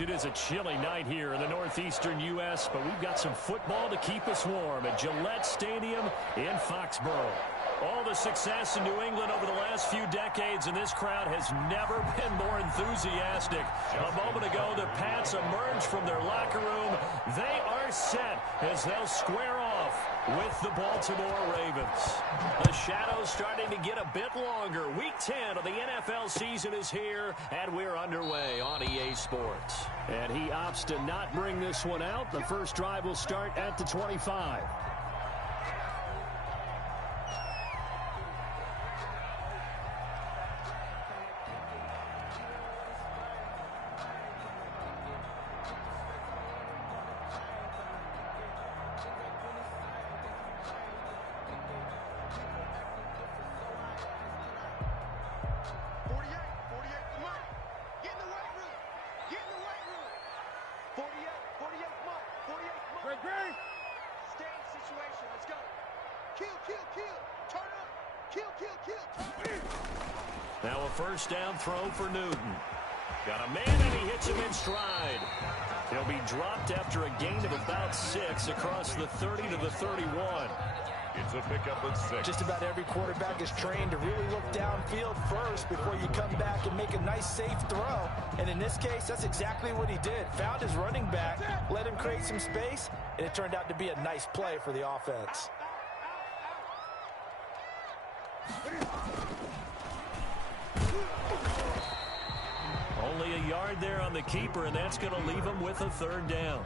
It is a chilly night here in the northeastern U.S., but we've got some football to keep us warm at Gillette Stadium in Foxborough. All the success in New England over the last few decades, and this crowd has never been more enthusiastic. A moment ago, the Pats emerged from their locker room. They are set as they'll square off with the Baltimore Ravens. The shadows starting to get a bit longer. Week 10 of the NFL season is here, and we're underway on EA Sports. And he opts to not bring this one out. The first drive will start at the 25. Now a first down throw for Newton. Got a man and he hits him in stride. He'll be dropped after a gain of about 6 across the 30 to the 31. It's a pickup of 6. Just about every quarterback is trained to really look downfield first before you come back and make a nice safe throw. And in this case, that's exactly what he did. Found his running back, let him create some space, and it turned out to be a nice play for the offense. Only a yard there on the keeper, and that's going to leave him with a third down.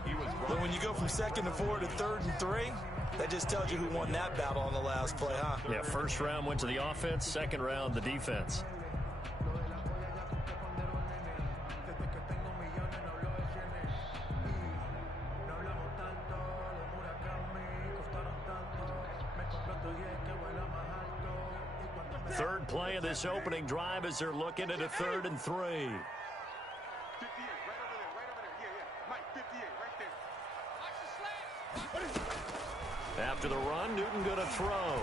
But when you go from 2nd and 4 to 3rd and 3, that just tells you who won that battle on the last play, huh? Yeah, first round went to the offense, second round the defense. Third play of this opening drive as they're looking at a 3rd and 3. After the run, Newton going to throw.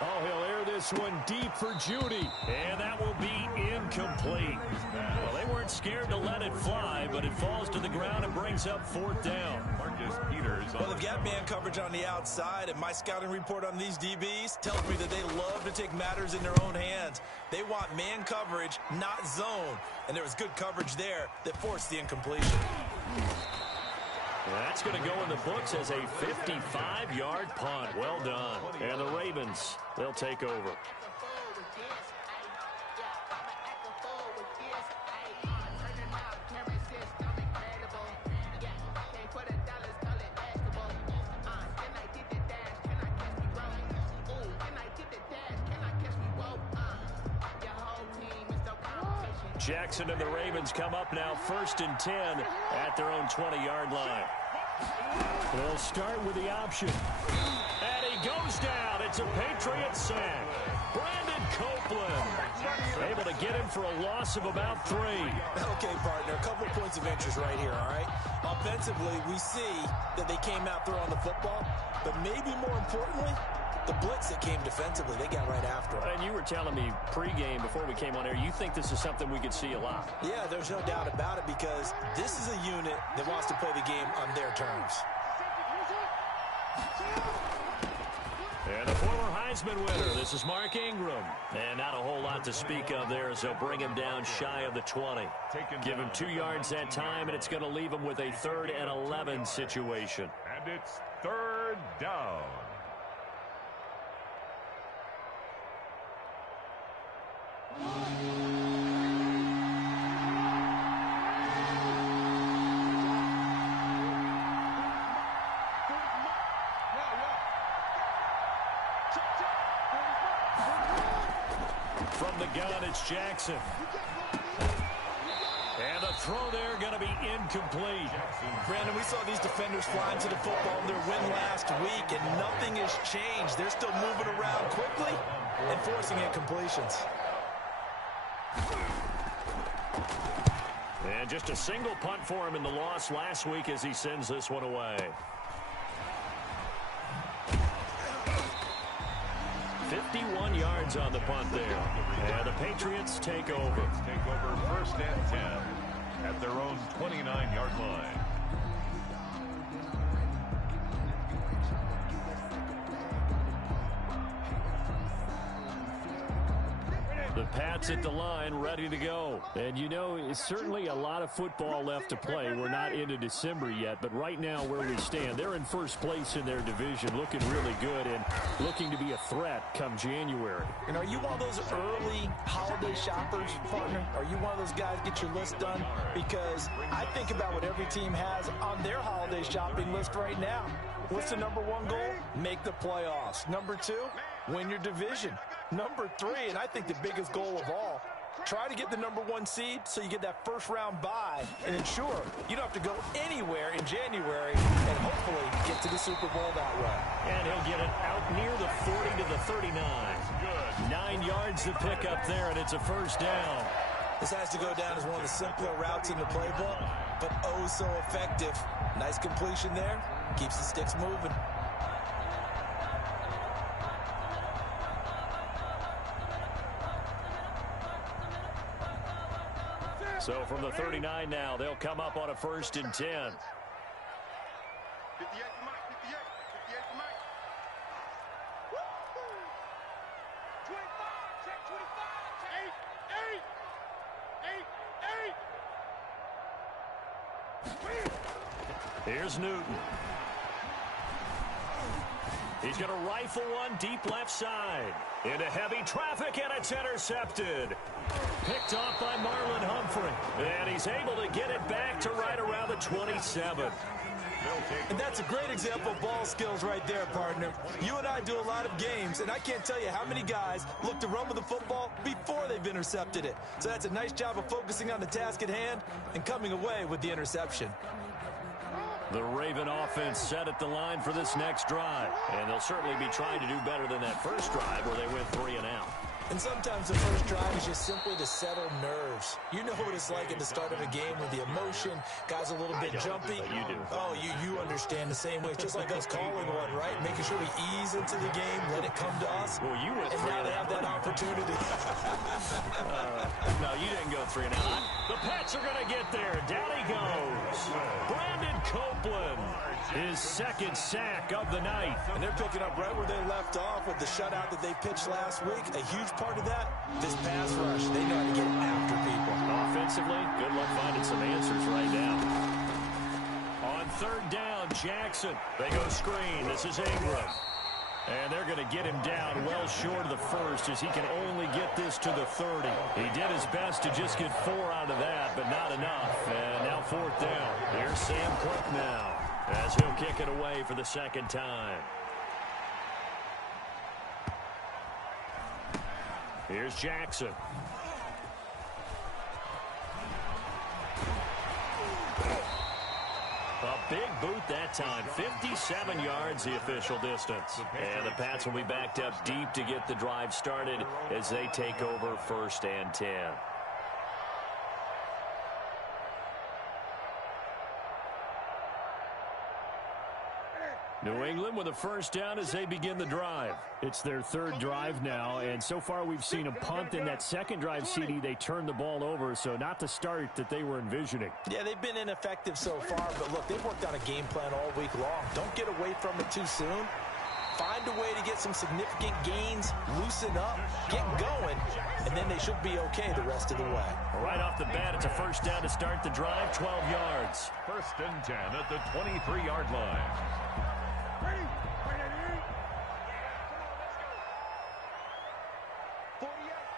Oh, he'll air this one deep for Judy. And that will be incomplete. Well, they weren't scared to let it fly, but it falls to the ground and brings up 4th down. Marcus Peters. Well, they've got man coverage on the outside, and my scouting report on these DBs tells me that they love to take matters in their own hands. They want man coverage, not zone. And there was good coverage there that forced the incompletion. That's going to go in the books as a 55-yard punt. Well done. And the Ravens, they'll take over. Jackson and the Ravens come up now 1st and 10 at their own 20-yard line. They'll start with the option. And he goes down. It's a Patriot sack. Brandon Copeland able to get him for a loss of about 3. Okay, partner, a couple points of interest right here, all right? Offensively, we see that they came out throwing the football, but maybe more importantly, the blitz that came defensively, they got right after it. And you were telling me pregame before we came on air, you think this is something we could see a lot. Yeah, there's no doubt about it because this is a unit that wants to play the game on their terms. And the former Heisman winner, this is Mark Ingram. And not a whole lot to speak of there as they'll bring him down shy of the 20. Give him 2 yards that time, and it's going to leave him with a 3rd and 11 situation. And it's 3rd down. From the gun, it's Jackson. And the throw there going to be incomplete. Brandon, we saw these defenders flying to the football in their win last week, and nothing has changed. They're still moving around quickly and forcing incompletions. And just a single punt for him in the loss last week as he sends this one away. 51 yards on the punt there. And the Patriots take over. Take over 1st and 10. at their own 29-yard line. The Pats at the line, ready to go. And, you know, it's certainly a lot of football left to play. We're not into December yet, but right now where we stand, they're in first place in their division, looking really good and looking to be a threat come January. And are you one of those early holiday shoppers, partner? Are you one of those guys get your list done? Because I think about what every team has on their holiday shopping list right now. What's the number one goal? Make the playoffs. Number two, win your division. Number three, and I think the biggest goal of all, try to get the number one seed so you get that first round bye and ensure you don't have to go anywhere in January and hopefully get to the Super Bowl that way. And he'll get it out near the 40 to the 39. Good. 9 yards to pick up there, and it's a first down. This has to go down as one of the simpler routes in the playbook, but oh so effective. Nice completion there. Keeps the sticks moving. So from the 39 now, they'll come up on a 1st and 10. 58 to Mike, 58 to Mike. 25, check 25, check. 8. Here's Newton. He's going to rifle one deep left side. Into heavy traffic, and it's intercepted. Picked off by Marlon Humphrey. And he's able to get it back to right around the 27. And that's a great example of ball skills right there, partner. You and I do a lot of games, and I can't tell you how many guys look to run with the football before they've intercepted it. So that's a nice job of focusing on the task at hand and coming away with the interception. The Raven offense set at the line for this next drive. And they'll certainly be trying to do better than that first drive where they went 3 and out. And sometimes the first drive is just simply to settle nerves. You know what it's like at the start of a game with the emotion. Guys a little bit jumpy. But you do. Oh, you understand the same way. It's just like us calling one, right? Making sure we ease into the game, let it come to us. Well, you went 3 and now and they have that opportunity. No, you didn't go 3 and out. The Pats are going to get there. Down he goes. Brandon Copeland, his second sack of the night. And they're picking up right where they left off with the shutout that they pitched last week. A huge part of that, this pass rush. They know how to get after people. Offensively, good luck finding some answers right now. On 3rd down, Jackson. They go screen. This is Ingram. And they're going to get him down well short of the first as he can only get this to the 30. He did his best to just get 4 out of that, but not enough. And now 4th down. Here's Sam Cook now as he'll kick it away for the second time. Here's Jackson. A big boot that time. 57 yards the official distance. And the Pats will be backed up deep to get the drive started as they take over 1st and 10. New England with a first down as they begin the drive. It's their 3rd drive now, and so far we've seen a punt. In that second drive, CD, they turned the ball over, so not the start that they were envisioning. Yeah, they've been ineffective so far, but look, they've worked on a game plan all week long. Don't get away from it too soon. Find a way to get some significant gains, loosen up, get going, and then they should be okay the rest of the way. Right off the bat, it's a first down to start the drive, 12 yards. 1st and 10 at the 23-yard line. Ready? 48. Come on, let's go.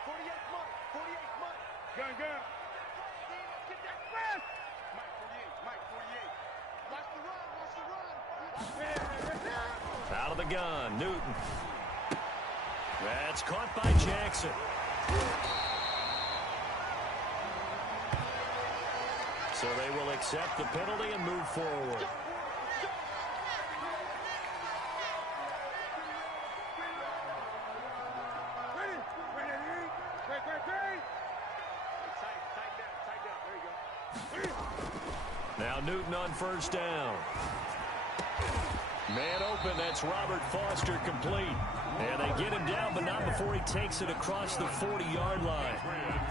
48, Mike. 48, Mike. Gun. Get that fast. Mike 48. Watch the run. Out of the gun, Newton. That's caught by Jackson. So they will accept the penalty and move forward. Now Newton on first down. Man open, that's Robert Foster complete. And they get him down, but not before he takes it across the 40-yard line.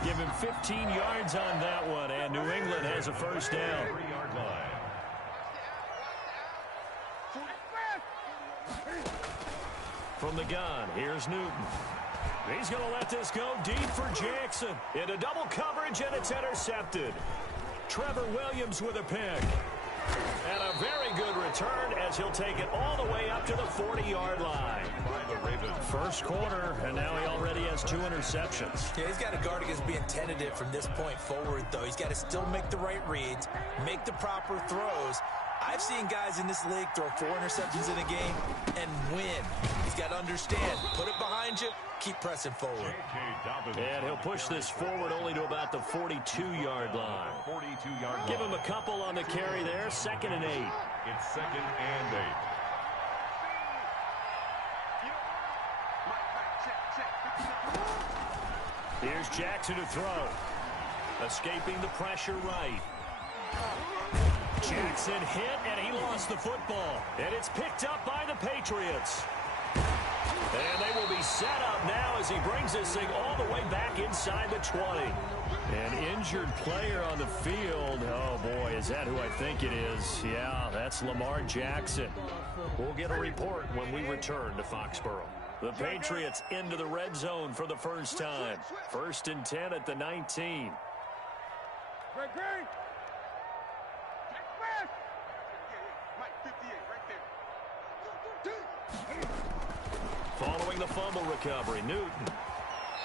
Give him 15 yards on that one, and New England has a first down. 3-yard line. From the gun, here's Newton. He's going to let this go deep for Jackson. Into double coverage, and it's intercepted. Trevor Williams with a pick. And a very good return as he'll take it all the way up to the 40-yard line. By the Ravens. First quarter, and now he already has 2 interceptions. Yeah, he's got to guard against being tentative from this point forward, though. He's got to still make the right reads, make the proper throws. I've seen guys in this league throw 4 interceptions in a game and win. He's got to understand, put it behind you, keep pressing forward. And he'll push this forward only to about the 42-yard line. 42-yard line. Give him a couple on the carry there, 2nd and 8. It's 2nd and 8. Here's Jackson to throw. Escaping the pressure right. Jackson hit, and he lost the football. And it's picked up by the Patriots. And they will be set up now as he brings this thing all the way back inside the 20. An injured player on the field. Oh, boy, is that who I think it is? Yeah, that's Lamar Jackson. We'll get a report when we return to Foxborough. The Patriots into the red zone for the first time. 1st and 10 at the 19. Following the fumble recovery, Newton.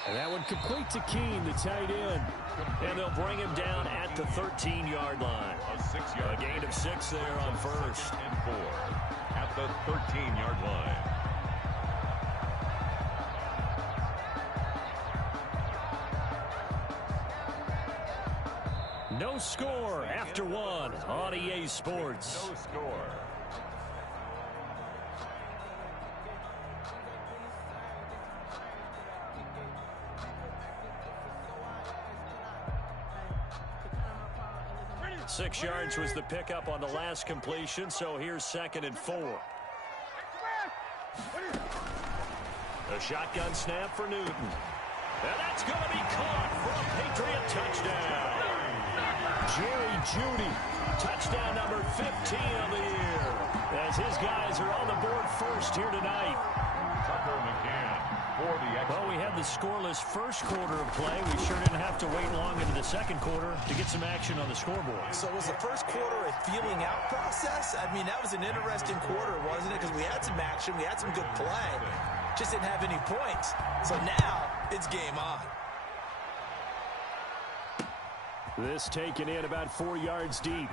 And that one complete to Keene, the tight end. And they'll bring him down at the 13-yard line. A gain of 6 there on first. And 4 at the 13-yard line. No score after 1 on EA Sports. No score. Six yards was the pickup on the last completion, so here's 2nd and 4. A shotgun snap for Newton. And that's going to be caught for a Patriot touchdown. Jerry Jeudy, touchdown number 15 of the year, as his guys are on the board first here tonight. Tucker McCann for the extra. Well, we had the scoreless first quarter of play. We sure didn't have to wait long into the second quarter to get some action on the scoreboard. So was the first quarter a feeling out process? I mean, that was an interesting quarter, wasn't it? Because we had some action, we had some good play, just didn't have any points. So now it's game on. This taken in about 4 yards deep.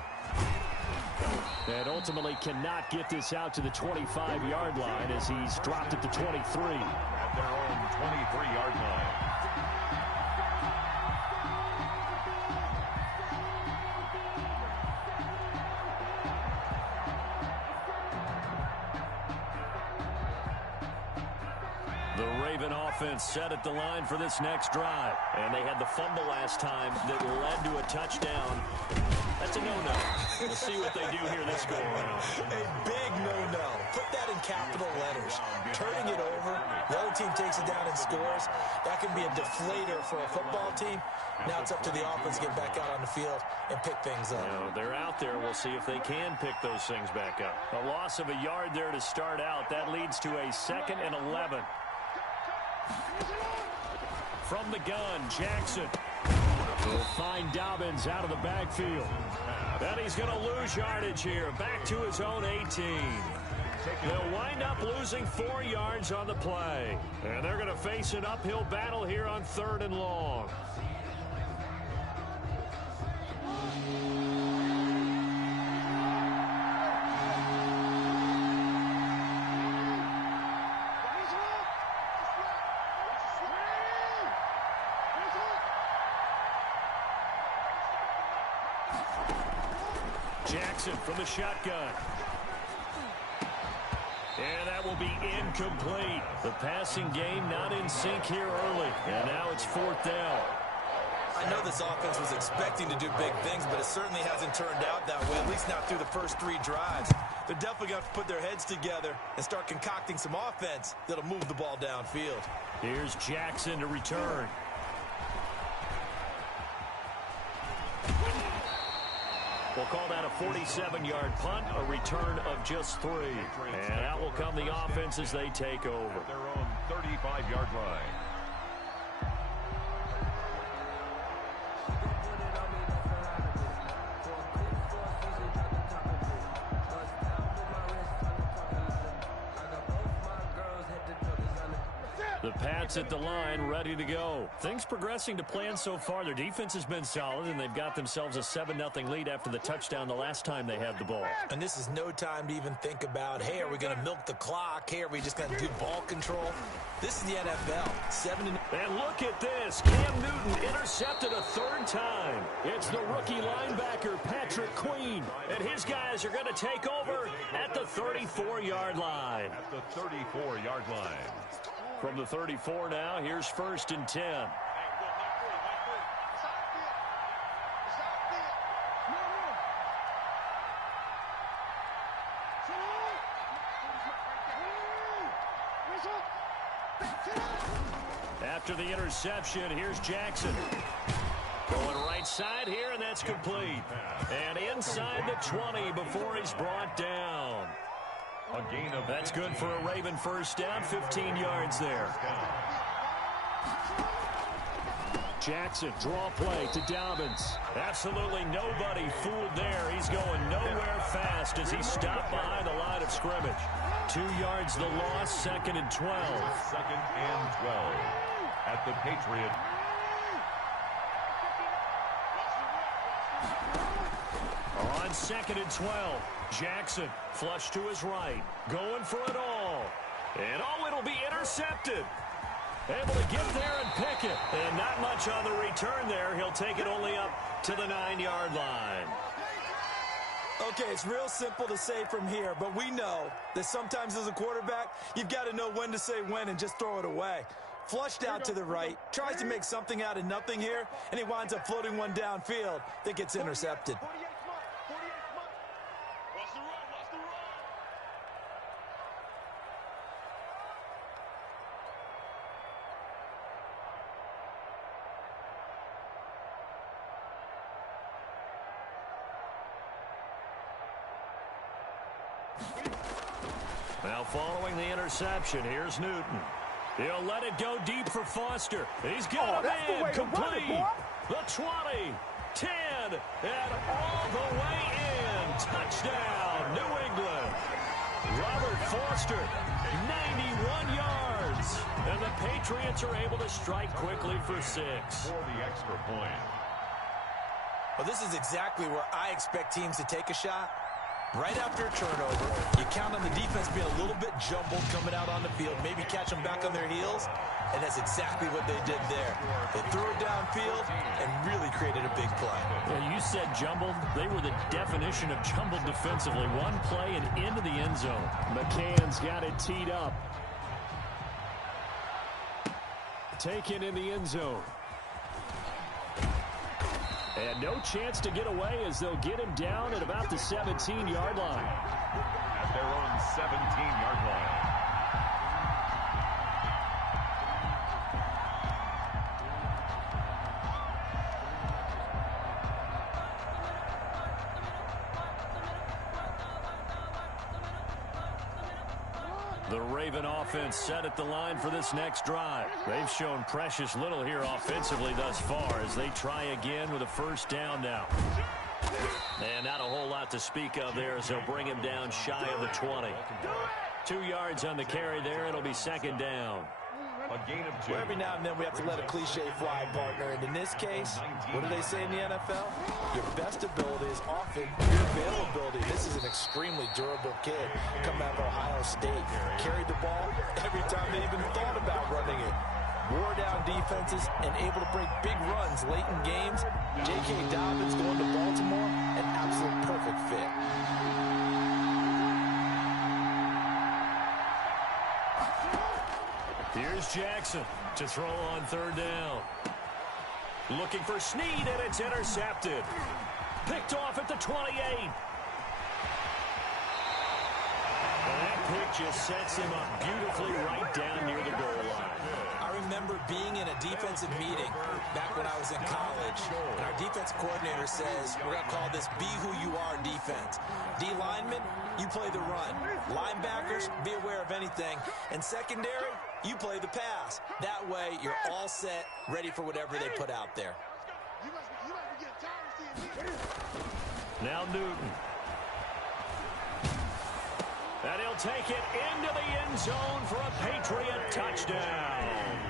And ultimately cannot get this out to the 25-yard line as he's dropped at the 23. At their own 23-yard line. The Raven offense set at the line for this next drive. And they had the fumble last time that led to a touchdown. That's a no-no. We'll see what they do here this go-around. A big no-no. Put that in capital letters. Turning it over, the other team takes it down and scores. That can be a deflator for a football team. Now it's up to the offense to get back out on the field and pick things up. You know, they're out there. We'll see if they can pick those things back up. A loss of a yard there to start out. That leads to a 2nd and 11. From the gun, Jackson will find Dobbins out of the backfield. And he's going to lose yardage here. Back to his own 18. They'll wind up losing 4 yards on the play. And they're going to face an uphill battle here on 3rd and long. Jackson from the shotgun. And that will be incomplete. The passing game not in sync here early. And now it's 4th down. I know this offense was expecting to do big things, but it certainly hasn't turned out that way, at least not through the first 3 drives. They're definitely going to put their heads together and start concocting some offense that'll move the ball downfield. Here's Jackson to return. We'll call that a 47-yard punt, a return of just 3. And out will come the offense as they take over. At their own 35-yard line. The Pats at the line, ready to go. Things progressing to plan so far. Their defense has been solid, and they've got themselves a 7-0 lead after the touchdown the last time they had the ball. And this is no time to even think about, hey, are we going to milk the clock? Hey, are we just going to do ball control? This is the NFL. 7-0. And look at this. Cam Newton intercepted a 3rd time. It's the rookie linebacker, Patrick Queen. And his guys are going to take over at the 34-yard line. At the 34-yard line. From the 34 now, here's 1st and 10. After the interception, here's Jackson. Going right side here, and that's complete. And inside the 20 before he's brought down. A gain of That's good for a Raven 1st down, 15 yards there. Jackson, draw play to Dobbins. Absolutely nobody fooled there. He's going nowhere fast as he stopped behind the line of scrimmage. 2 yards the loss, 2nd and 12. 2nd and 12 at the Patriot. On 2nd and 12, Jackson flush to his right, going for it all. And it'll be intercepted. Able to get there and pick it. And not much on the return there. He'll take it only up to the 9-yard line. Okay, it's real simple to say from here, but we know that sometimes as a quarterback, you've got to know when to say when and just throw it away. Flushed out to the right, tries to make something out of nothing here, and he winds up floating one downfield that gets intercepted. Now following the interception, here's Newton. He'll let it go deep for Foster. He's got a man complete. The 20, 10, and all the way in. Touchdown, New England. Robert Foster, 91 yards. And the Patriots are able to strike quickly for 6. For the extra point. Well, this is exactly where I expect teams to take a shot. Right after a turnover, you count on the defense being a little bit jumbled coming out on the field, maybe catch them back on their heels, and that's exactly what they did there. They threw it downfield and really created a big play. Well, you said jumbled. They were the definition of jumbled defensively. One play and into the end zone. McCann's got it teed up. Taken in the end zone. And no chance to get away as they'll get him down at about the 17-yard line. At their own 17-yard line. The Raven offense set at the line for this next drive. They've shown precious little here offensively thus far as they try again with a 1st down now. And not a whole lot to speak of there as they'll bring him down shy of the 20. 2 yards on the carry there. It'll be 2nd down. A gain of 2. Well, every now and then we have to let a cliche fly, partner. And in this case, what do they say in the NFL? Your best ability is often your availability. This is an extremely durable kid coming out of Ohio State. Carried the ball every time they even thought about running it. Wore down defenses and able to break big runs late in games. J.K. Dobbins going to Baltimore, an absolute perfect fit. Here's Jackson to throw on 3rd down. Looking for Snead, and it's intercepted. Picked off at the 28. just sets him up beautifully right down near the goal line. I remember being in a defensive meeting back when I was in college, and our defense coordinator says, we're going to call this be who you are defense. D linemen, you play the run. Linebackers, be aware of anything. And secondary, you play the pass. That way, you're all set, ready for whatever they put out there. Now Newton. And he'll take it into the end zone for a Patriot touchdown.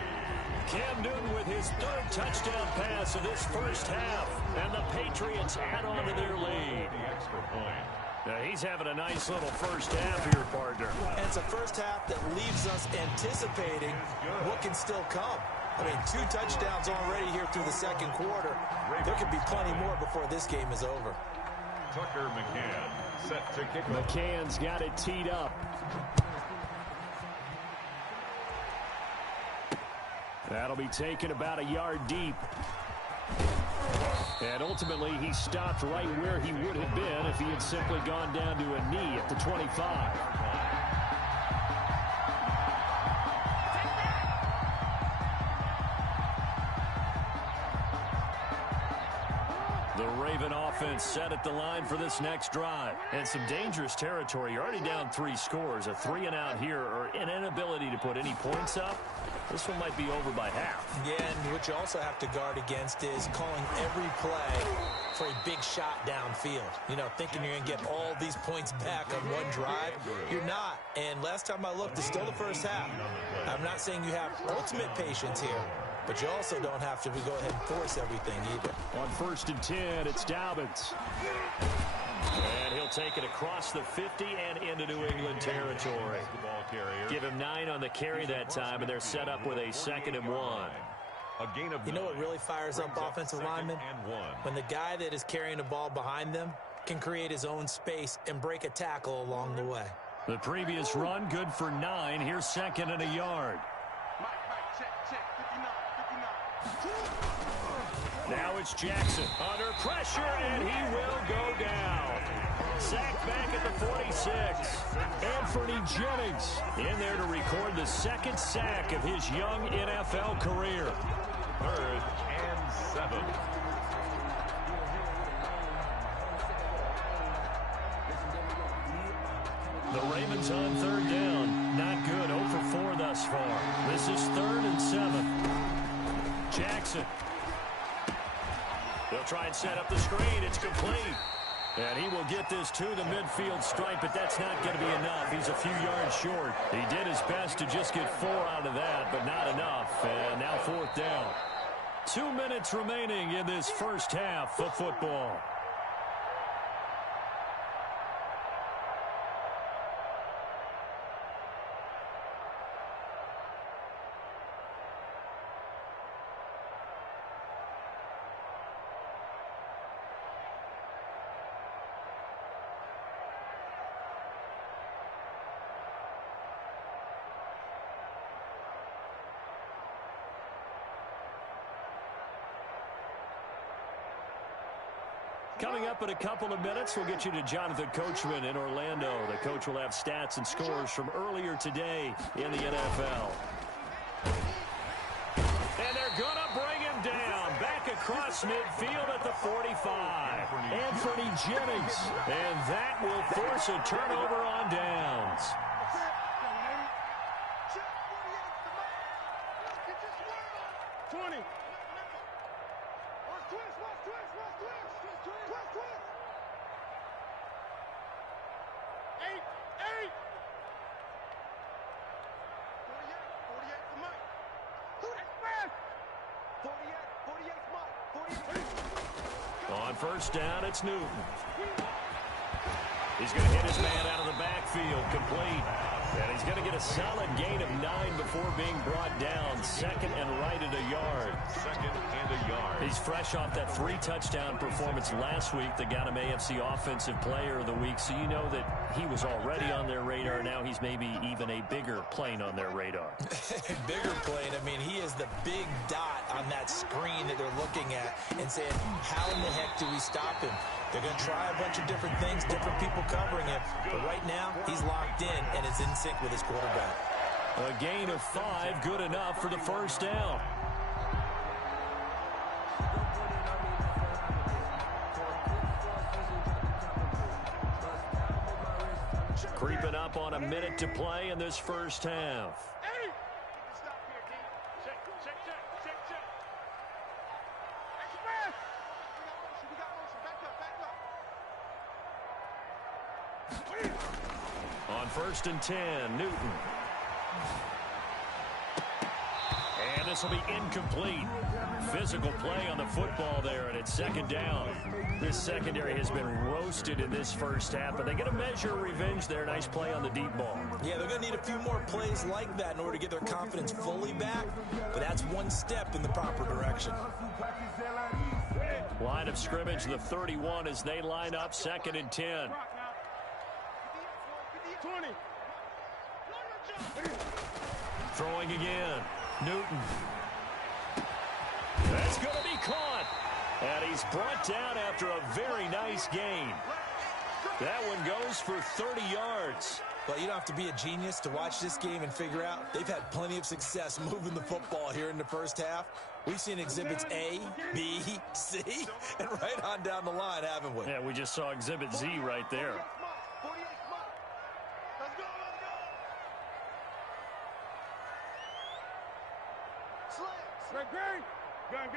Cam Newton with his third touchdown pass of this first half. And the Patriots add on to their lead. The extra point. Now he's having a nice little first half here, partner. And it's a first half that leaves us anticipating what can still come. I mean, 2 touchdowns already here through the second quarter. There could be plenty more before this game is over. Tucker McCann set to kick off. McCann's got it teed up. That'll be taken about a yard deep. And ultimately, he stopped right where he would have been if he had simply gone down to a knee at the 25. The Raven offense set at the line for this next drive. And some dangerous territory. You're already down 3 scores. A 3-and-out here or an inability to put any points up. This one might be over by half. Yeah, and what you also have to guard against is calling every play for a big shot downfield. You know, thinking you're going to get all these points back on one drive. You're not. And last time I looked, it's still the first half. I'm not saying you have ultimate patience here, but you also don't have to go ahead and force everything either. On 1st and 10, it's Dobbins. And he'll take it across the 50 and into New England territory. Give him 9 on the carry that time, and they're set up with a 2nd and 1. You know what really fires up offensive linemen? When the guy that is carrying the ball behind them can create his own space and break a tackle along the way. The previous run, good for 9. Here's 2nd and a yard. Now it's Jackson under pressure, and he will go down. Sacked back at the 46. Anthony Jennings in there to record the 2nd sack of his young NFL career. 3rd and 7. The Ravens on 3rd down. Not good. 0 for 4 thus far. This is 3rd and 7. Jackson. They'll try and set up the screen. It's complete. And he will get this to the midfield stripe, but that's not going to be enough. He's a few yards short. He did his best to just get 4 out of that, but not enough. And now 4th down. 2 minutes remaining in this first half of football. Coming up in a couple of minutes, we'll get you to Jonathan Coachman in Orlando. The coach will have stats and scores from earlier today in the NFL. And they're going to bring him down. Back across midfield at the 45. Anthony Jennings. And that will force a turnover on downs. On 1st down, it's Newton. He's going to hit his man out of the backfield, complete. And he's going to get a solid gain of 9 before being brought down. 2nd and right at a yard. 2nd and a yard. He's fresh off that 3-touchdown performance last week that got him AFC Offensive Player of the Week. So you know that he was already on their radar. Now he's maybe even a bigger plane on their radar. Bigger plane. I mean, he is the big dot on that screen that they're looking at and saying, how in the heck do we stop him? They're going to try a bunch of different things, different people covering him. But right now, he's locked in and is in sync with his quarterback. A gain of 5, good enough for the first down. Creeping up on a minute to play in this first half. Stop here, D. Check. Express! We got motion. Back up. On 1st and 10, Newton. And this will be incomplete. Physical play on the football there, and it's 2nd down. This secondary has been roasted in this first half, but they get a measure of revenge there. Nice play on the deep ball. Yeah, they're going to need a few more plays like that in order to get their confidence fully back, but that's one step in the proper direction. Line of scrimmage, the 31 as they line up, 2nd and 10. 20. Throwing again. Newton. That's going to be caught. And he's brought down after a very nice gain. That one goes for 30 yards. Well, you don't have to be a genius to watch this game and figure out they've had plenty of success moving the football here in the first half. We've seen exhibits A, B, C, and right on down the line, haven't we? Yeah, we just saw exhibit Z right there. 48 month. Let's go. Slams. Great. Gun.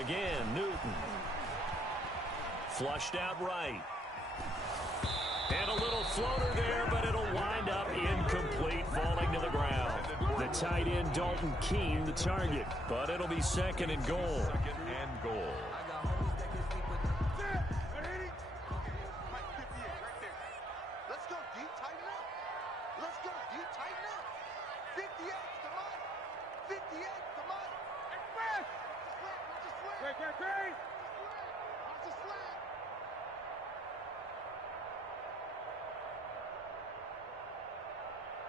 Again, Newton. Flushed out right. And a little floater there, but it'll wind up incomplete, falling to the ground. The tight end, Dalton Keene, the target. But it'll be 2nd and goal. 2nd and goal. Let's go, D. Tighten up. 58, come on. 58, come on. Express. Great. Watch the slant.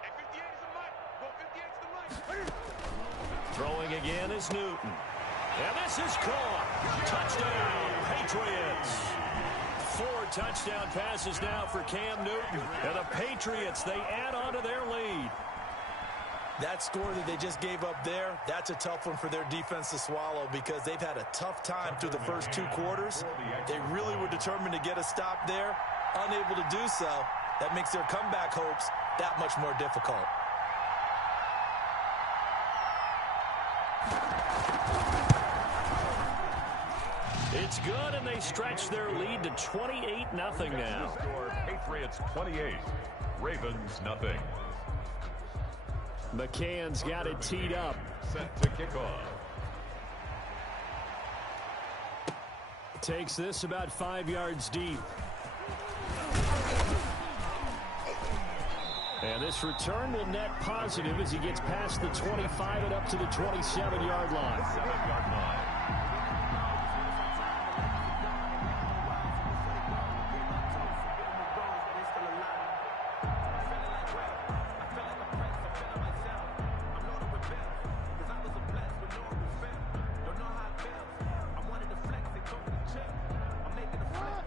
And 58 is the mic. Well, 58 is the mic. Throwing again is Newton. And this is caught. Touchdown, Patriots. 4 touchdown passes now for Cam Newton. And the Patriots, they add on to their lead. That score that they just gave up there, that's a tough one for their defense to swallow because they've had a tough time through the first 2 quarters. They really were determined to get a stop there, unable to do so. That makes their comeback hopes that much more difficult. It's good, and they stretch their lead to 28-0 now. Score Patriots 28, Ravens nothing. McCann's got it teed up. Set to kick off. Takes this about 5 yards deep. And this return will net positive as he gets past the 25 and up to the 27-yard line. 7-yard line.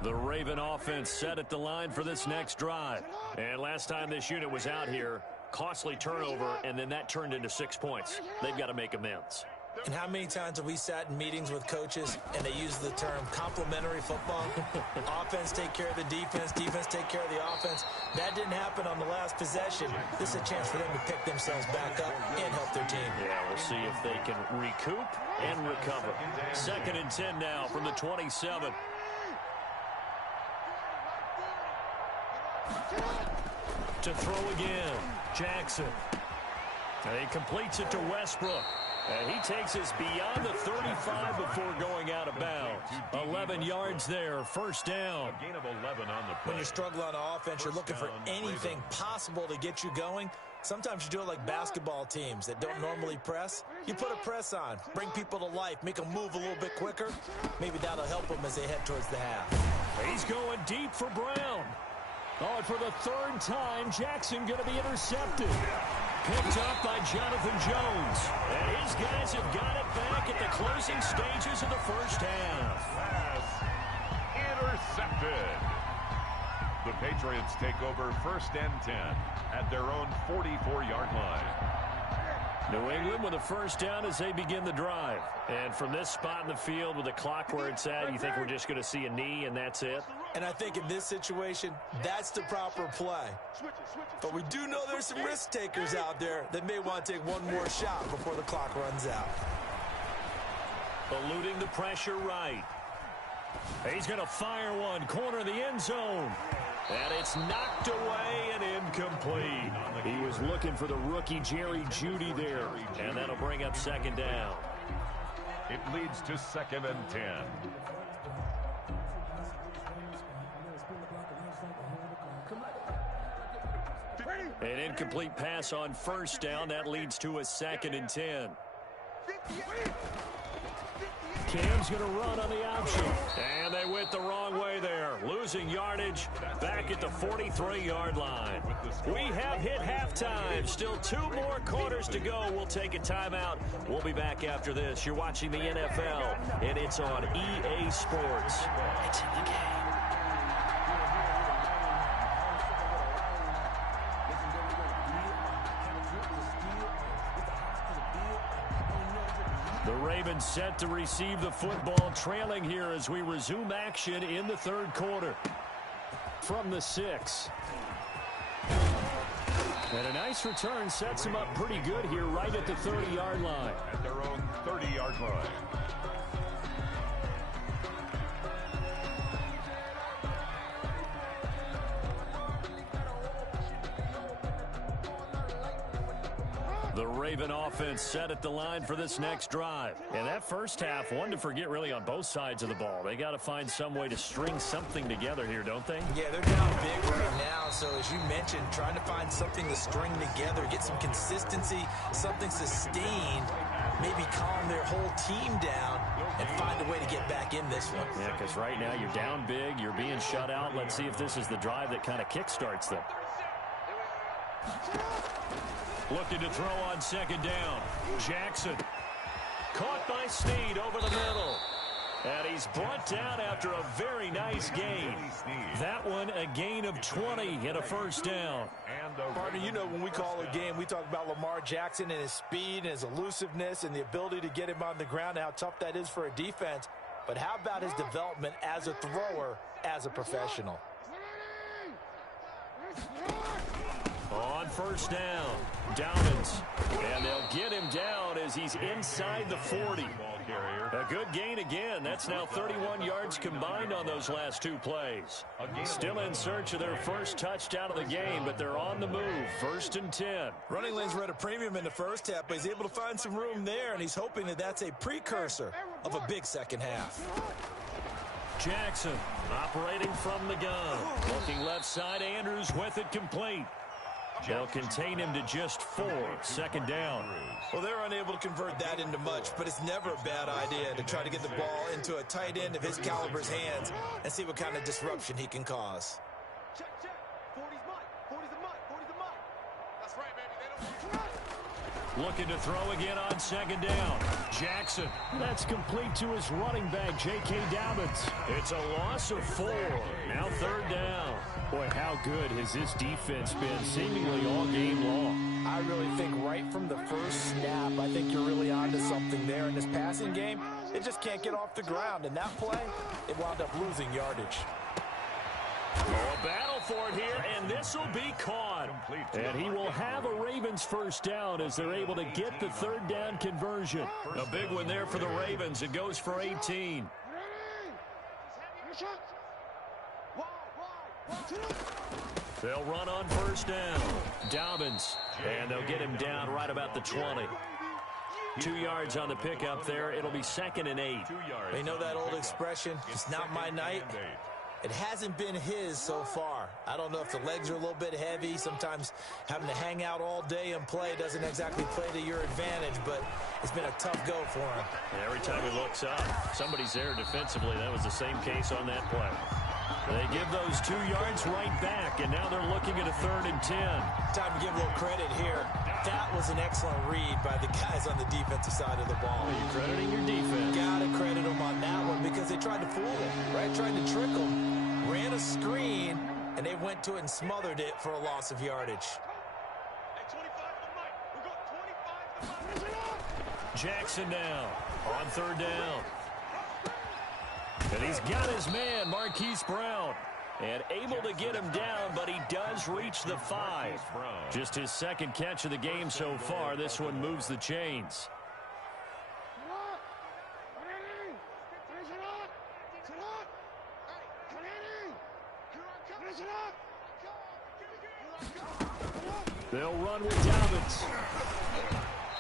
The Raven offense set at the line for this next drive. And last time this unit was out here, costly turnover, and then that turned into 6 points. They've got to make amends. And how many times have we sat in meetings with coaches and they use the term complementary football? Offense take care of the defense, defense take care of the offense. That didn't happen on the last possession. This is a chance for them to pick themselves back up and help their team. Yeah, we'll see if they can recoup and recover. 2nd and 10 now from the 27. To throw again, Jackson. And he completes it to Westbrook. And he takes us beyond the 35 before going out of bounds. 11 yards there, first down. A gain of 11 on the play. When you're struggling on offense, you're looking for anything possible to get you going. Sometimes you do it like basketball teams that don't normally press. You put a press on, bring people to life, make them move a little bit quicker. Maybe that'll help them as they head towards the half. He's going deep for Brown. Oh, and for the 3rd time, Jackson going to be intercepted. Picked up by Jonathan Jones. And his guys have got it back at the closing stages of the first half. Pass intercepted. The Patriots take over 1st and 10 at their own 44-yard line. New England with a first down as they begin the drive. And from this spot in the field with the clock where it's at, you think we're just going to see a knee and that's it? And I think in this situation, that's the proper play. But we do know there's some risk takers out there that may want to take one more shot before the clock runs out. Eluding the pressure right. He's going to fire one, corner of the end zone. And it's knocked away and incomplete. He was looking for the rookie Jerry Jeudy there. And that'll bring up 2nd down. It leads to 2nd and 10. An incomplete pass on 1st down. That leads to a 2nd and 10. Cam's going to run on the option. And they went the wrong way there. Losing yardage back at the 43-yard line. We have hit halftime. Still 2 more quarters to go. We'll take a timeout. We'll be back after this. You're watching the NFL, and it's on EA Sports. It's in the game. The Ravens set to receive the football, trailing here as we resume action in the 3rd quarter. From the 6. And a nice return sets him up pretty good here right at the 30-yard line. At their own 30-yard line. The Raven offense set at the line for this next drive. And that first half, one to forget really on both sides of the ball. They got to find some way to string something together here, don't they? Yeah, they're down big right now. So as you mentioned, trying to find something to string together, get some consistency, something sustained, maybe calm their whole team down and find a way to get back in this one. Yeah, because right now you're down big, you're being shut out. Let's see if this is the drive that kind of kickstarts them. Looking to throw on 2nd down. Jackson. Caught by Snead over the middle. And he's brought down after a very nice gain. That one a gain of 20 and a first down. Partner, you know when we call a game, we talk about Lamar Jackson and his speed and his elusiveness and the ability to get him on the ground and how tough that is for a defense. But how about his development as a thrower, as a professional? On 1st down, Dobbins. And they'll get him down as he's inside the 40. A good gain again. That's now 31 yards combined on those last 2 plays. Still in search of their first touchdown of the game, but they're on the move. 1st and 10. Running lanes were at a premium in the first half, but he's able to find some room there, and he's hoping that that's a precursor of a big second half. Jackson operating from the gun. Looking left side, Andrews with it complete. They'll contain him to just 4. 2nd down. Well, they're unable to convert that into much, but it's never a bad idea to try to get the ball into a tight end of his caliber's hands and see what kind of disruption he can cause. Check, check. 40's mine. 40's a mine. 40's a mine. That's right, baby. They don't... Looking to throw again on 2nd down. Jackson. That's complete to his running back, J.K. Dobbins. It's a loss of 4. Now 3rd down. Boy, how good has this defense been seemingly all game long? I really think right from the first snap, I think you're really onto something there. In this passing game, it just can't get off the ground. And that play, it wound up losing yardage. A battle for it here, and this will be caught. And he will have a Ravens first down as they're able to get the 3rd down conversion. A big one there for the Ravens. It goes for 18. They'll run on 1st down. Dobbins. And they'll get him down right about the 20. 2 yards on the pickup there. It'll be 2nd and 8. They know that old expression, it's not my night. It hasn't been his so far. I don't know if the legs are a little bit heavy. Sometimes having to hang out all day and play doesn't exactly play to your advantage, but it's been a tough go for him. And every time he looks up, somebody's there defensively. That was the same case on that play. They give those 2 yards right back, and now they're looking at a 3rd and 10. Time to give a little credit here. That was an excellent read by the guys on the defensive side of the ball. You're crediting your defense. Gotta credit them on that one because they tried to fool him, right? Tried to trick him, ran a screen, and they went to it and smothered it for a loss of yardage. Jackson now on third down. And he's got his man, Marquise Brown. And able to get him down, but he does reach the 5. Just his second catch of the game so far. This one moves the chains. They'll run with Dobbins.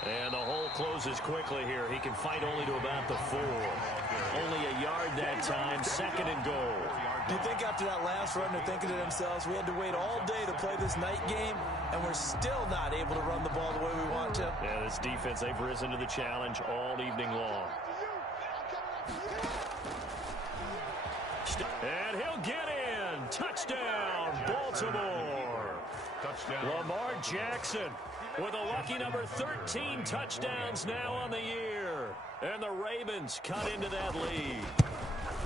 And the hole closes quickly here. He can fight only to about the 4. Only a yard that time, second and goal. Do you think after that last run they're thinking to themselves, we had to wait all day to play this night game, and we're still not able to run the ball the way we want to? Yeah, this defense, they've risen to the challenge all evening long. And he'll get in. Touchdown, Baltimore. Touchdown. Lamar Jackson with a lucky number 13 touchdowns now on the year. And the Ravens cut into that lead.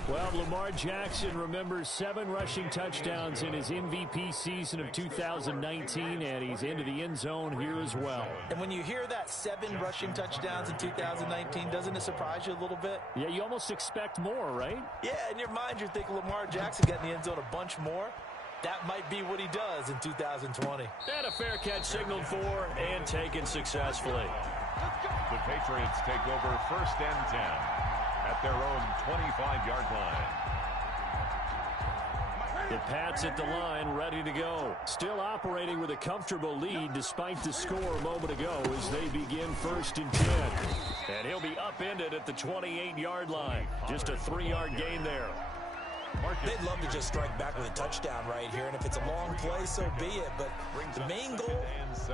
Well, Lamar Jackson remembers 7 rushing touchdowns in his MVP season of 2019, and he's into the end zone here as well. And when you hear that 7 rushing touchdowns in 2019, doesn't it surprise you a little bit? Yeah, you almost expect more, right? Yeah, in your mind you're thinking Lamar Jackson got in the end zone a bunch more. That might be what he does in 2020. And a fair catch signaled for and taken successfully. The Patriots take over first and 10 at their own 25-yard line. The Pats at the line, ready to go. Still operating with a comfortable lead despite the score a moment ago as they begin first and 10. And he'll be upended at the 28-yard line. Just a 3-yard gain there. They'd love to just strike back with a touchdown right here, and if it's a long play, so be it. But the main goal,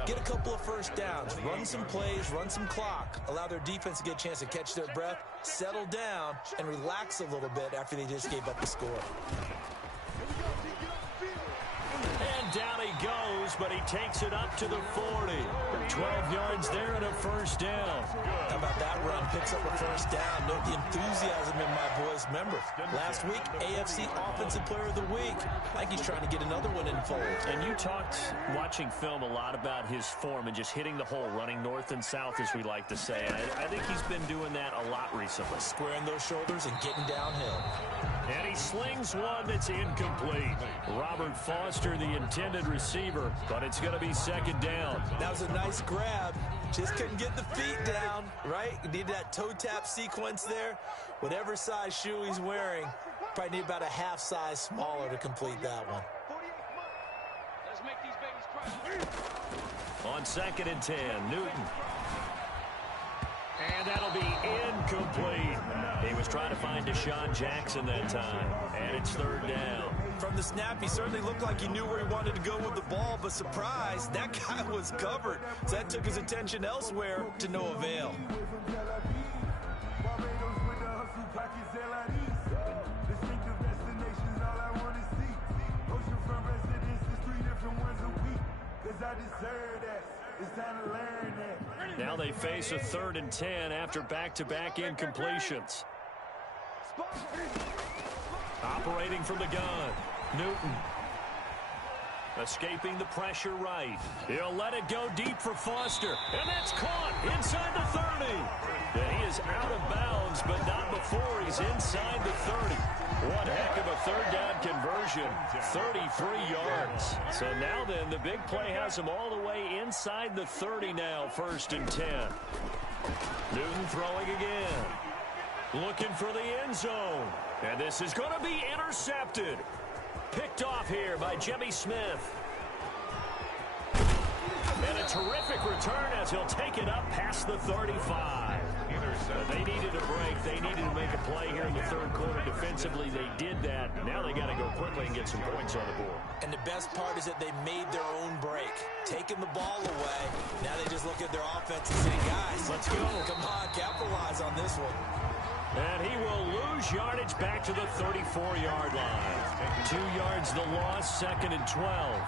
get a couple of first downs, run some plays, run some clock, allow their defense to get a chance to catch their breath, settle down, and relax a little bit after they just gave up the score. And down he goes, but he takes it up to the 40. 12 yards there and a first down. How about that run? Picks up a first down. Note the enthusiasm in my voice. Remember, last week, AFC Offensive Player of the Week. I think he's trying to get another one in fold. And you talked, watching film, a lot about his form and just hitting the hole, running north and south, as we like to say. I think he's been doing that a lot recently. Squaring those shoulders and getting downhill. And he slings one that's incomplete. Robert Foster, the intended receiver, but it's going to be second down. That was a nice grab. Just couldn't get the feet down, right? Need that toe tap sequence there. Whatever size shoe he's wearing, probably need about a half size smaller to complete that one. Let's make these babies cry. On second and 10, Newton. And that'll be incomplete. He was trying to find Deshaun Jackson that time. And it's third down. From the snap, he certainly looked like he knew where he wanted to go with the ball, but surprise, that guy was covered. So that took his attention elsewhere to no avail. Now they face a third and 10 after back-to-back incompletions. Operating from the gun, Newton. Escaping the pressure right. He'll let it go deep for Foster. And that's caught inside the 30. And he is out of bounds, but not before he's inside the 30. One heck of a third down conversion. 33 yards. So now then, the big play has him all the way inside the 30 now, first and 10. Newton throwing again. Looking for the end zone. And this is going to be intercepted. Picked off here by Jimmy Smith. And a terrific return as he'll take it up past the 35. They needed a break. They needed to make a play here in the third quarter defensively. They did that. Now they got to go quickly and get some points on the board. And the best part is that they made their own break. Taking the ball away. Now they just look at their offense and say, guys, let's go. Come on, capitalize on this one. And he will lose yardage back to the 34-yard line. 2 yards the loss, 2nd and 12.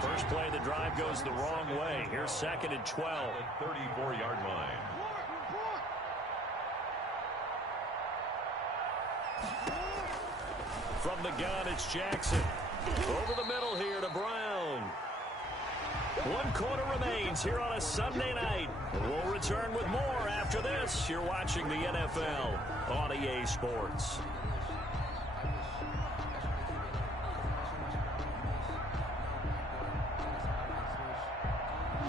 First play of the drive goes the wrong way. Here's 2nd and 12. 34-yard line. From the gun, it's Jackson. Over the middle here to Brown. 1 quarter remains here on a Sunday night. We'll return with more after this. You're watching the NFL on EA Sports.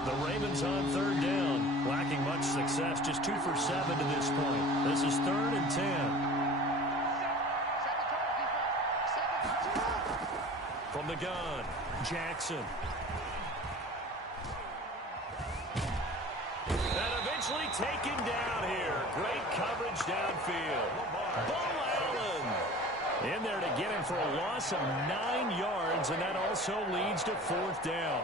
The Ravens on 3rd down. Lacking much success. Just 2 for 7 to this point. This is 3rd and 10. From the gun, Jackson. And eventually taken down here. Great coverage downfield. Bo Allen in there to get him for a loss of 9 yards, and that also leads to 4th down.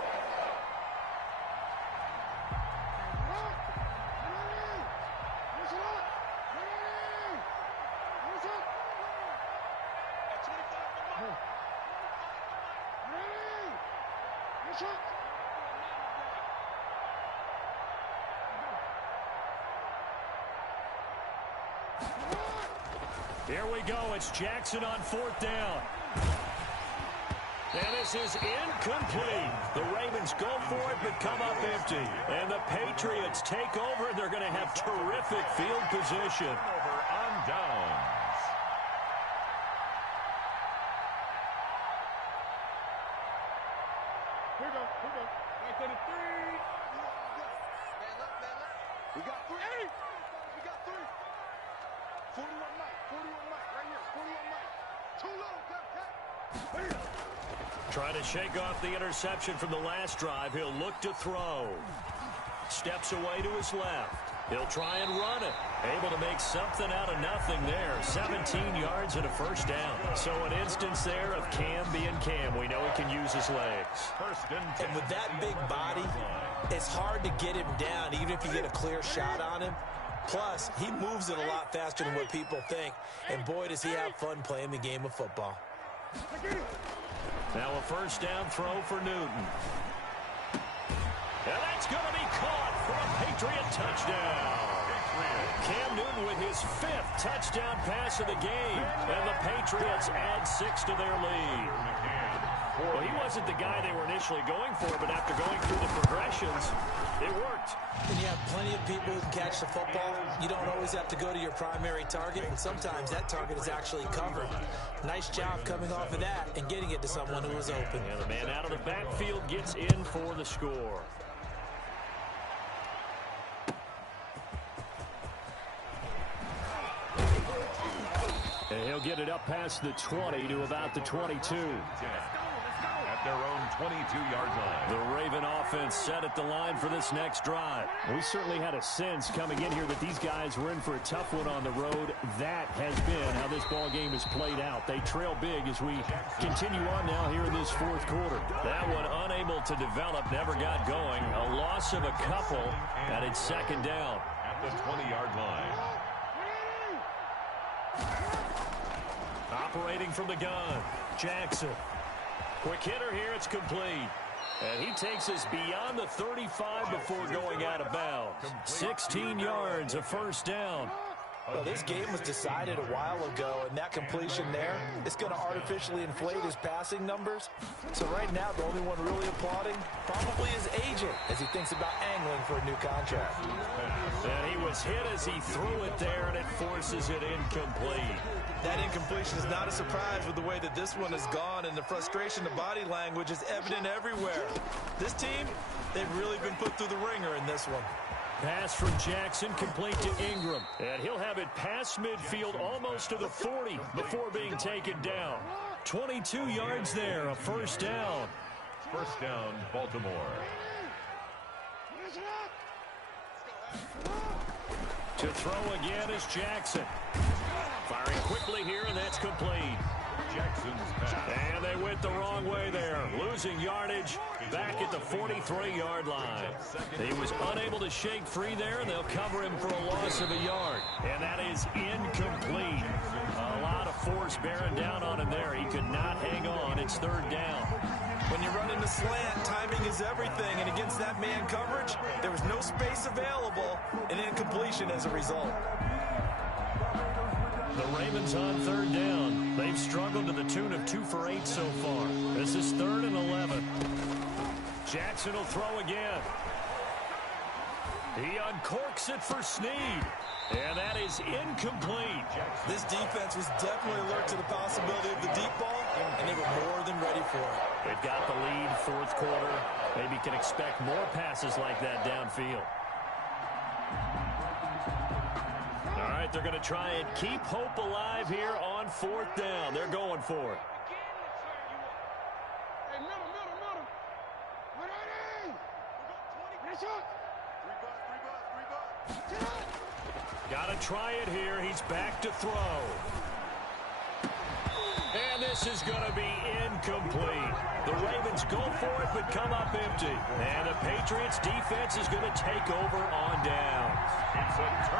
Here we go. It's Jackson on 4th down. And this is incomplete. The Ravens go for it but come up empty. And the Patriots take over, and they're going to have terrific field position. Over on downs. Here we go. Right to the 3. Man up. We got 3. Hey! We got 3. 41 Mike. Right here. 41 Mike. Too low. Cut. Trying to shake off the interception from the last drive. He'll look to throw. Steps away to his left. He'll try and run it. Able to make something out of nothing there. 17 yards and a 1st down. So an instance there of Cam being Cam. We know he can use his legs. 1st and 10. And with that big body, it's hard to get him down, even if you get a clear shot on him. Plus, he moves it a lot faster than what people think. And boy, does he have fun playing the game of football. Now a 1st down throw for Newton. And that's going to be caught for a Patriot touchdown. Cam Newton with his 5th touchdown pass of the game. And the Patriots add 6 to their lead. Well, he wasn't the guy they were initially going for, but after going through the progressions, it worked. When you have plenty of people who can catch the football, you don't always have to go to your primary target, and sometimes that target is actually covered. Nice job coming off of that and getting it to someone who was open. And the man out of the backfield gets in for the score. And he'll get it up past the 20 to about the 22. At their own 22-yard line. The Raven offense set at the line for this next drive. We certainly had a sense coming in here that these guys were in for a tough one on the road. That has been how this ball game is played out. They trail big as we continue on now here in this 4th quarter. That one unable to develop, never got going. A loss of a couple, and it's 2nd down. At the 20-yard line. Operating from the gun, Jackson. Quick hitter here, it's complete. And he takes us beyond the 35 before going out of bounds. 16 yards, a 1st down. Well, this game was decided a while ago, and that completion there, it's going to artificially inflate his passing numbers. So right now, the only one really applauding probably his agent as he thinks about angling for a new contract. And he was hit as he threw it there, and it forces it incomplete. That incompletion is not a surprise with the way that this one has gone, and the frustration, the body language is evident everywhere. This team, they've really been put through the ringer in this one. Pass from Jackson, complete to Ingram. And he'll have it past midfield almost to the 40 before being taken down. 22 yards there, a 1st down. 1st down, Baltimore. To throw again is Jackson. Firing quickly here, and that's complete. Jackson's pass. And they went the wrong way there, losing yardage back at the 43-yard line. He was unable to shake free there, and they'll cover him for a loss of a yard. And that is incomplete. A lot of force bearing down on him there. He could not hang on. It's third down. When you're running the slant, timing is everything. And against that man coverage, there was no space available, and incompletion as a result. The Ravens on third down. They've struggled to the tune of 2 for 8 so far. This is 3rd and 11. Jackson will throw again. He uncorks it for Snead. And that is incomplete. This defense was definitely alert to the possibility of the deep ball, and they were more than ready for it. They've got the lead, 4th quarter. Maybe can expect more passes like that downfield. All right, they're going to try and keep hope alive here on 4th down. They're going for it. Got to try it here. He's back to throw. And this is going to be incomplete. The Ravens go for it, but come up empty. And the Patriots defense is going to take over on down.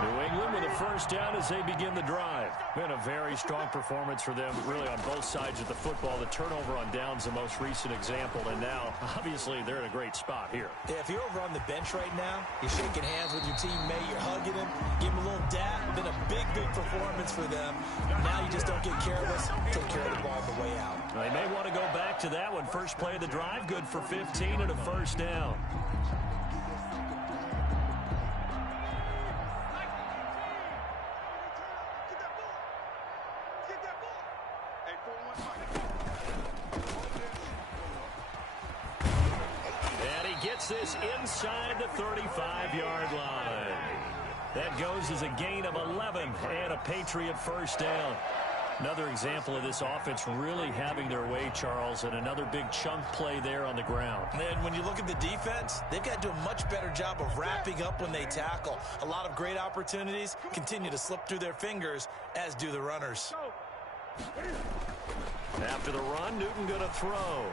New England with a first down as they begin the drive. Been a very strong performance for them, really, on both sides of the football. The turnover on downs, the most recent example. And now, obviously, they're in a great spot here. Yeah, if you're over on the bench right now, you're shaking hands with your teammate, you're hugging him, give him a little dab. Been a big, big performance for them. Now you just don't get careless. Take care of the ball on the way out. They may want to go back to that one. First play of the drive, good for 15 and a first down. And he gets this inside the 35-yard line. That goes as a gain of 11 and a Patriot first down. Another example of this offense really having their way, Charles, and another big chunk play there on the ground. And when you look at the defense, they've got to do a much better job of wrapping up when they tackle. A lot of great opportunities continue to slip through their fingers, as do the runners. After the run, Newton going to throw.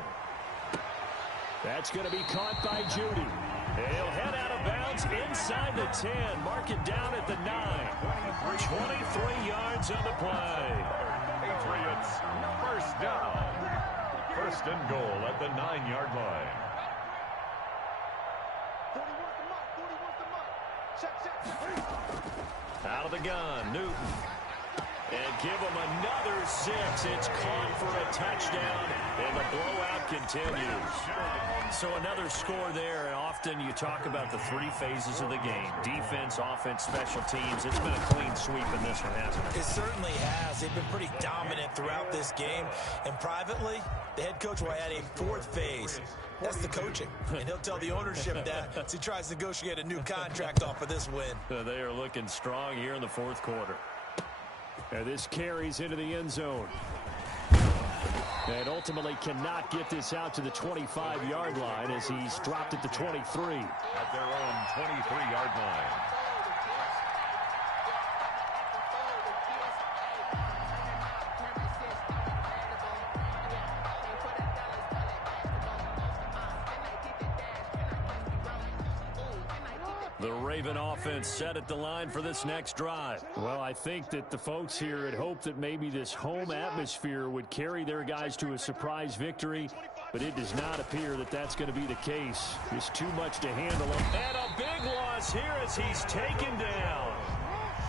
That's going to be caught by Judy. He'll head out of bounds inside the 10. Mark it down at the 9. 23 yards on the play. Patriots first down. 1st and goal at the 9-yard line. 40 wants the mark. 40 wants the mark. Check. Out of the gun, Newton. And give him another 6. It's caught for a touchdown, and the blowout continues. So another score there, and often you talk about the 3 phases of the game. Defense, offense, special teams. It's been a clean sweep in this one, hasn't it? It certainly has. They've been pretty dominant throughout this game. And privately, the head coach will add a 4th phase. That's the coaching. And he'll tell the ownership that as he tries to negotiate a new contract off of this win. They are looking strong here in the 4th quarter. And this carries into the end zone. And ultimately cannot get this out to the 25-yard line as he's dropped at the 23. At their own 23-yard line. The Raven offense set at the line for this next drive. Well, I think that the folks here had hoped that maybe this home atmosphere would carry their guys to a surprise victory, but it does not appear that that's going to be the case. Just too much to handle. And a big loss here as he's taken down.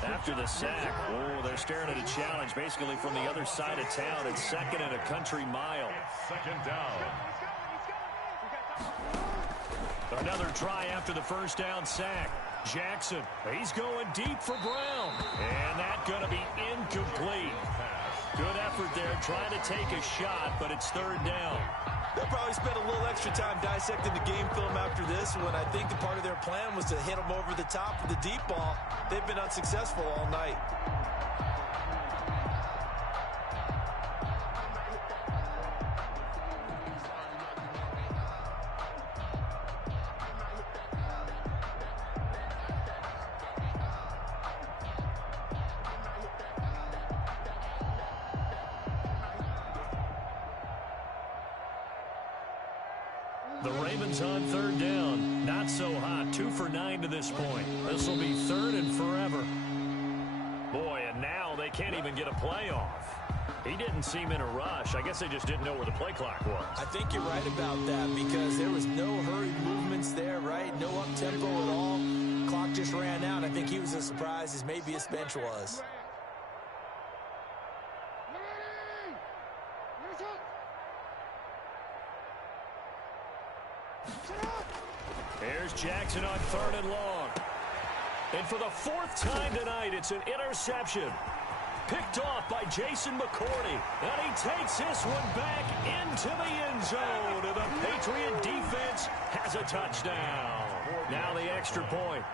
After the sack, oh, they're staring at a challenge basically from the other side of town. It's 2nd and a country mile. 2nd down. Another try after the first down sack. Jackson, he's going deep for Brown. And that's going to be incomplete. Good effort there trying to take a shot, but it's 3rd down. They'll probably spend a little extra time dissecting the game film after this one. I think the part of their plan was to hit them over the top with the deep ball. They've been unsuccessful all night. The Ravens on third down. Not so hot. 2 for 9 to this point. This will be third and forever. Boy, and now they can't even get a play off. He didn't seem in a rush. I guess they just didn't know where the play clock was. I think you're right about that because there was no hurried movements there, right? No up-tempo at all. Clock just ran out. I think he was as surprised as maybe his bench was. Here's Jackson on third and long. And for the 4th time tonight, it's an interception. Picked off by Jason McCourty. And he takes this one back into the end zone. And the Patriot defense has a touchdown. Now the extra point.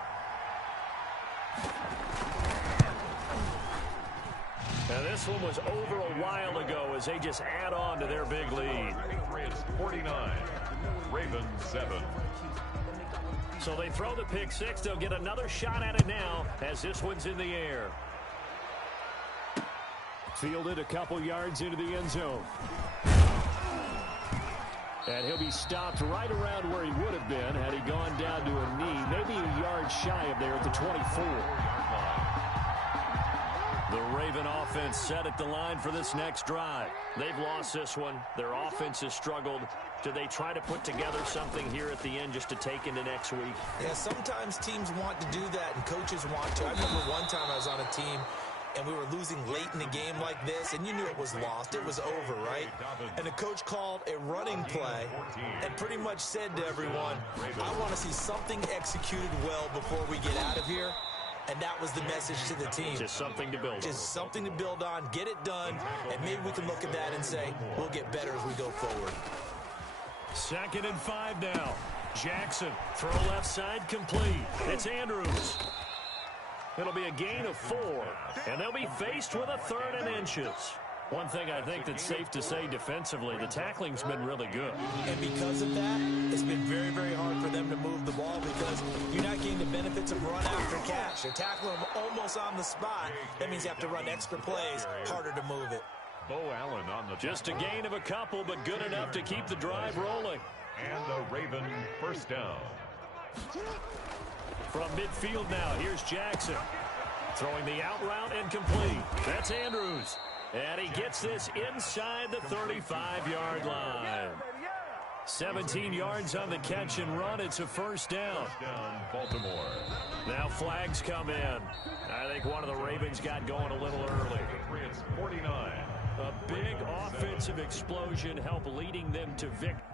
Now this one was over a while ago as they just add on to their big lead. Patriots 49, Ravens 7. So they throw the pick six. They'll get another shot at it now as this one's in the air. Fielded a couple yards into the end zone. And he'll be stopped right around where he would have been had he gone down to a knee. Maybe a yard shy of there at the 24. The Raven offense set at the line for this next drive. They've lost this one. Their offense has struggled. Do they try to put together something here at the end just to take into next week? Yeah, sometimes teams want to do that and coaches want to. I remember one time I was on a team and we were losing late in the game like this, and you knew it was lost. It was over, right? And the coach called a running play and pretty much said to everyone, I want to see something executed well before we get out of here. And that was the message to the team. Just something to build on. Just something to build on, get it done, and maybe we can look at that and say, we'll get better as we go forward. 2nd and 5 now. Jackson, throw left side complete. It's Andrews. It'll be a gain of 4, and they'll be faced with a 3rd and inches. One thing I think that's safe to say defensively, the tackling's been really good. And because of that, it's been very, very hard for them to move the ball because you're not getting the benefits of run after catch. They're tackling them almost on the spot. That means you have to run extra plays, harder to move it. Bo Allen on the Just a gain of a couple, but good enough to keep the drive rolling. And the Raven first down. From midfield now, here's Jackson. Throwing the out route and complete. That's Andrews. And he gets this inside the 35-yard line. 17 yards on the catch and run. It's a first down. Touchdown, Baltimore. Now flags come in. I think one of the Ravens got going a little early. Patriots 49. A big offensive explosion helped leading them to victory.